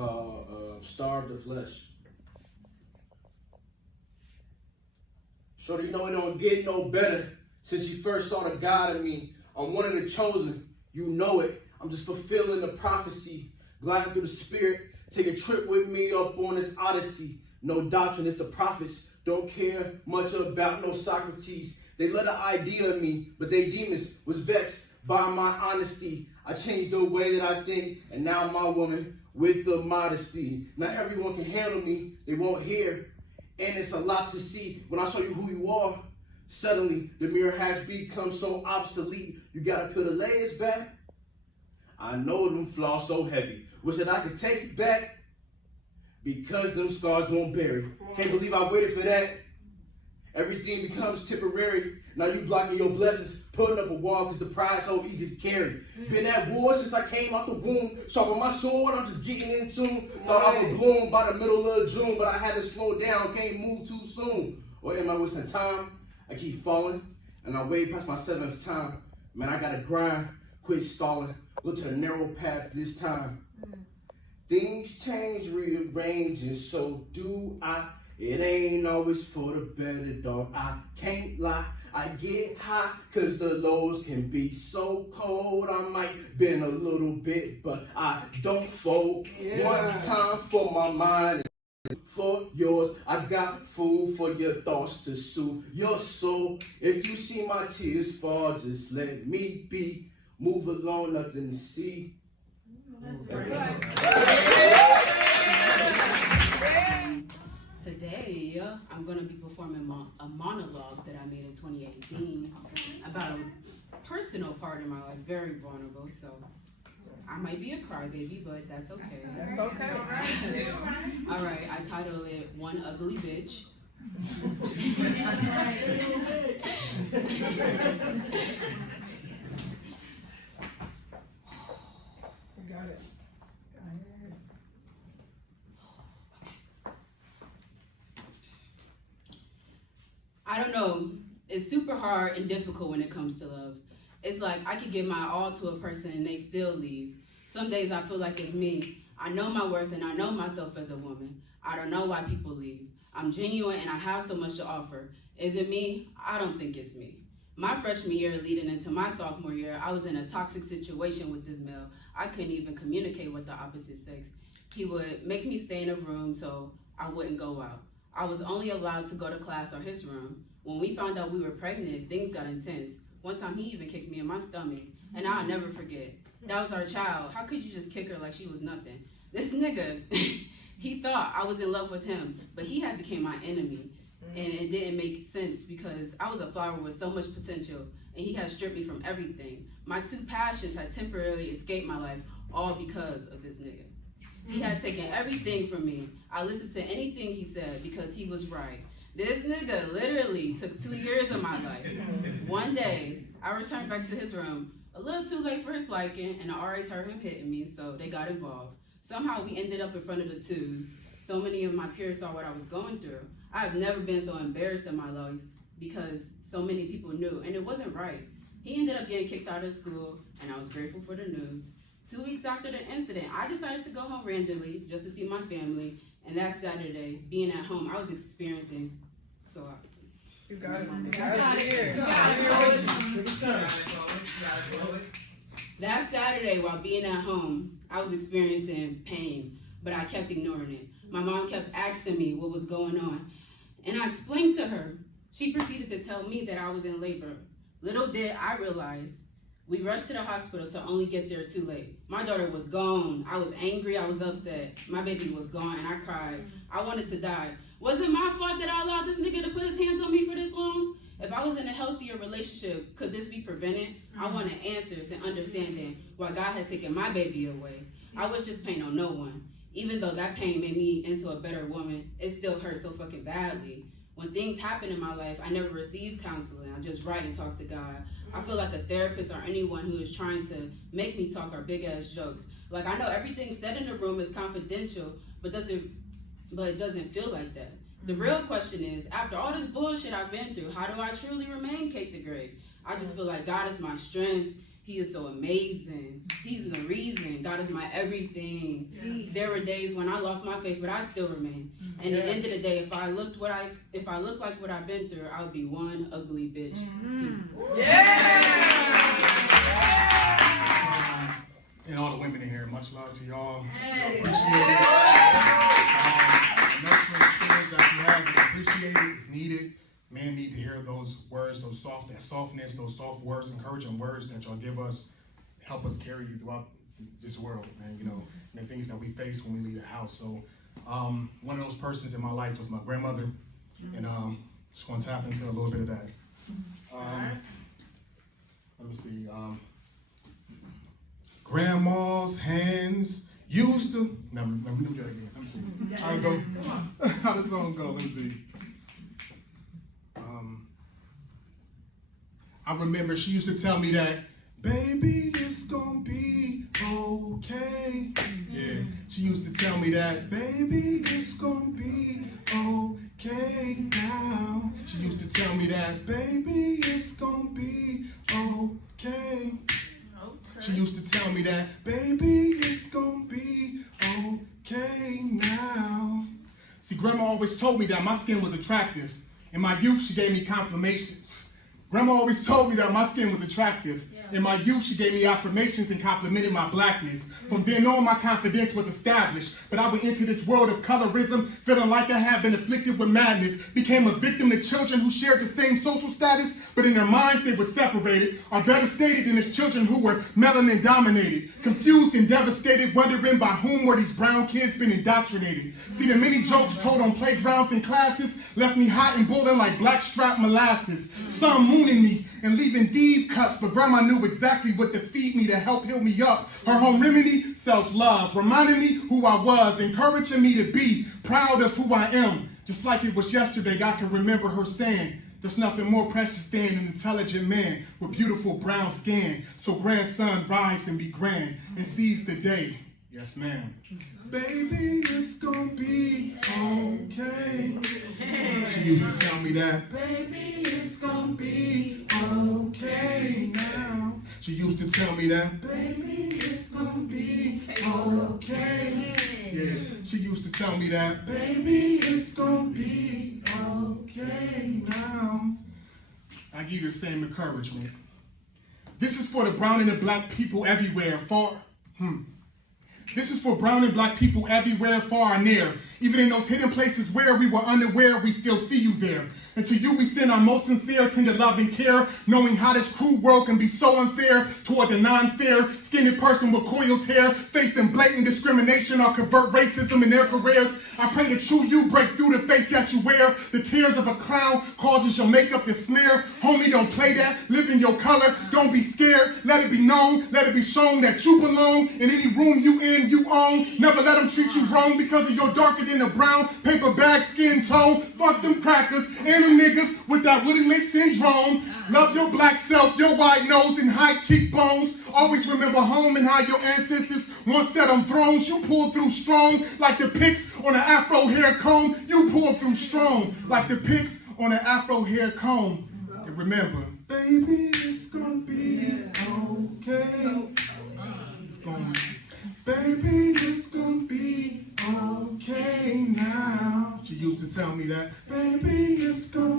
called Starve the Flesh. Shorty, you know it don't get no better since you first saw the God in me. I'm one of the chosen, you know it. I'm just fulfilling the prophecy. Gliding through the spirit, take a trip with me up on this odyssey. No doctrine, it's the prophets. Don't care much about no Socrates. They love the idea of me, but they demons was vexed by my honesty. I changed the way that I think, and now I'm my woman with the modesty. Not everyone can handle me, they won't hear. And it's a lot to see when I show you who you are. Suddenly, the mirror has become so obsolete. You gotta peel the layers back. I know them flaws so heavy. Wish that I could take it back because them scars won't bury. Can't believe I waited for that. Everything becomes temporary. Now you blocking your blessings, putting up a wall because the pride's so easy to carry. Been at war since I came out the womb. Sharpen my sword, I'm just getting in tune. Thought I would bloom by the middle of June, but I had to slow down, can't move too soon. Or am I wasting time? I keep falling, and I way past my 7th time. Man, I gotta grind, quit stalling, look to the narrow path this time. Things change, rearrange, and so do I. It ain't always for the better, dog. I can't lie. I get high, cause the lows can be so cold. I might bend a little bit, but I don't fold. One time for my mind, for yours. I got food for your thoughts to soothe your soul. If you see my tears fall, just let me be. Move along, nothing to see. That's right. Today, I'm going to be performing a monologue that I made in 2018 about a personal part of my life, very vulnerable, so I might be a crybaby, but that's okay. That's okay. All right, I titled it One Ugly Bitch. Got it. I don't know, it's super hard and difficult when it comes to love. It's like I could give my all to a person and they still leave. Some days I feel like it's me. I know my worth and I know myself as a woman. I don't know why people leave. I'm genuine and I have so much to offer. Is it me? I don't think it's me. My freshman year leading into my sophomore year, I was in a toxic situation with this male. I couldn't even communicate with the opposite sex. He would make me stay in a room so I wouldn't go out. I was only allowed to go to class or his room. When we found out we were pregnant, things got intense. One time he even kicked me in my stomach, and I'll never forget. That was our child. How could you just kick her like she was nothing? This nigga, he thought I was in love with him, but he had became my enemy. And it didn't make sense because I was a flower with so much potential, and he had stripped me from everything. My two passions had temporarily escaped my life, all because of this nigga. He had taken everything from me. I listened to anything he said because he was right. This nigga literally took 2 years of my life. One day, I returned back to his room, a little too late for his liking, and I always heard him hitting me, so they got involved. Somehow we ended up in front of the twos. So many of my peers saw what I was going through. I have never been so embarrassed in my life because so many people knew, and it wasn't right. He ended up getting kicked out of school, and I was grateful for the news. 2 weeks after the incident, I decided to go home randomly just to see my family, and that Saturday, being at home, I was experiencing You got it. That Saturday, while being at home, I was experiencing pain, but I kept ignoring it. My mom kept asking me what was going on, and I explained to her. She proceeded to tell me that I was in labor. Little did I realize, we rushed to the hospital to only get there too late. My daughter was gone. I was angry, I was upset. My baby was gone, and I cried. I wanted to die. Was it my fault that I allowed this nigga to put his hands on me for this long? If I was in a healthier relationship, could this be prevented? I wanted answers and understanding why God had taken my baby away. I was just pain on no one. Even though that pain made me into a better woman, it still hurt so fucking badly. When things happen in my life, I never received counseling. I just write and talk to God. I feel like a therapist or anyone who is trying to make me talk are big ass jokes. Like, I know everything said in the room is confidential, but it doesn't feel like that. The real question is, after all this bullshit I've been through, how do I truly remain cake the grade? I just feel like God is my strength. He is so amazing. He's the reason. God is my everything. There were days when I lost my faith, but I still remain. And at the end of the day, if I looked like what I've been through, I would be one ugly bitch. Peace. And all the women in here, much love to y'all. Hey. Appreciate it. Nurturing experience that you have is appreciated, it's needed. Men need to hear those words, that softness, those soft words, encouraging words that y'all give us, help us carry you throughout this world, man, you know, and the things that we face when we leave the house. So one of those persons in my life was my grandmother, and just want to tap into a little bit of that. Let me see. Grandma's hands used to. Let me do that again. Let me see. All right, go. How does the song go? Let me see. I remember she used to tell me that, baby, it's gonna be okay. Yeah, she used to tell me that, baby, it's gonna be okay now. She used to tell me that, baby, it's gonna be okay. She used to tell me that, baby, it's gonna be okay now. See, Grandma always told me that my skin was attractive. In my youth, she gave me compliments. Grandma always told me that my skin was attractive. In my youth, she gave me affirmations and complimented my blackness. From then on, my confidence was established. But I went into this world of colorism, feeling like I had been afflicted with madness. Became a victim to children who shared the same social status, but in their minds they were separated, or better stated than as children who were melanin dominated. Confused and devastated, wondering by whom were these brown kids been indoctrinated. See, the many jokes told on playgrounds and classes left me hot and boiling like blackstrap molasses. Some mooning me and leaving deep cuts, but Grandma knew exactly what to feed me to help heal me up. Her home remedy, self-love, reminding me who I was, encouraging me to be proud of who I am. Just like it was yesterday, I can remember her saying, there's nothing more precious than an intelligent man with beautiful brown skin. So grandson, rise and be grand and seize the day. Yes, ma'am. Baby, it's gonna be okay. She used to tell me that, baby, it's gonna be okay now. She used to tell me that, baby, it's gonna be okay. Yeah, she used to tell me that, baby, it's gonna be okay now. I give you the same encouragement. This is for the brown and the black people everywhere, This is for brown and black people everywhere, far and near. Even in those hidden places where we were unaware, we still see you there. And to you we send our most sincere, tender love and care, knowing how this cruel world can be so unfair toward the non-fair, skinned person with coiled hair, facing blatant discrimination or convert racism in their careers. I pray the true you break through the face that you wear. The tears of a clown causes your makeup to smear. Homie, don't play that. Live in your color. Don't be scared. Let it be known. Let it be shown that you belong in any room you in, you own. Never let them treat you wrong because of your darker than a brown paper bag skin tone. Fuck them crackers and them niggas with that Willie Lynch syndrome. Love your black self, your wide nose and high cheekbones. Always remember home and how your ancestors once sat on thrones. You pulled through strong like the pics on an afro hair comb. You pulled through strong like the pics on an afro hair comb. And remember, baby, it's gonna be okay. It's gonna, baby, it's gonna be okay now. She used to tell me that, baby, it's gonna